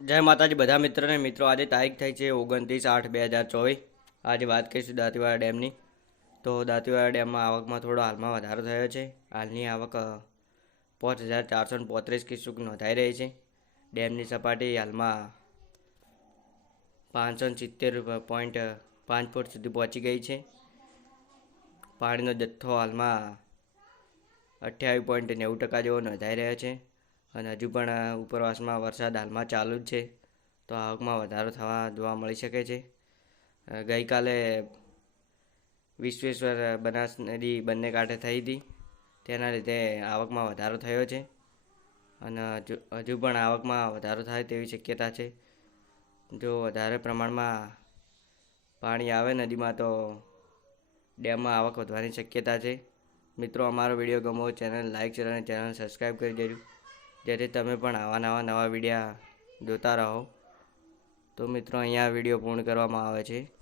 જય માતાજી, બધા મિત્રોને મિત્રો, આજે તારીખ થઈ છે ઓગણત્રીસ આઠ બે હજાર ચોવીસ. આજે વાત કરીશું દાંતીવાડા ડેમની. તો દાંતીવાડા ડેમમાં આવકમાં થોડો હાલમાં વધારો થયો છે. હાલની આવક પાંચ હજાર ચારસો પોત્રીસ ક્યુસેક નોંધાઈ રહી છે. ડેમની સપાટી હાલમાં પાંચસો સિત્તેર પોઈન્ટ પાંચ ફૂટ સુધી પહોંચી ગઈ છે. પાણીનો જથ્થો હાલમાં અઠ્યાવીસ પોઈન્ટ નેવું ટકા જેવો નોંધાઈ રહ્યો છે. અને હજુ પણ ઉપરવાસમાં વરસાદ હાલમાં ચાલુ જ છે. તો આવકમાં વધારો થવા જોવા મળી શકે છે. ગઈકાલે વિશ્વેશ્વર બનાસ નદી બંને કાંઠે થઈ હતી. તેના લીધે આવકમાં વધારો થયો છે. અને હજુ પણ આવકમાં વધારો થાય તેવી શક્યતા છે. જો વધારે પ્રમાણમાં પાણી આવે નદીમાં, તો ડેમમાં આવક વધવાની શક્યતા છે. મિત્રો, અમારો વીડિયો ગમો ચેનલ લાઈક, શેર અને ચેનલ સબસ્ક્રાઈબ કરી દેજો. જેથી તમે પણ આવા નવા નવા વિડીયા જોતા રહો. તો મિત્રો, અહીંયા વીડિયો પૂર્ણ કરવામાં આવે છે.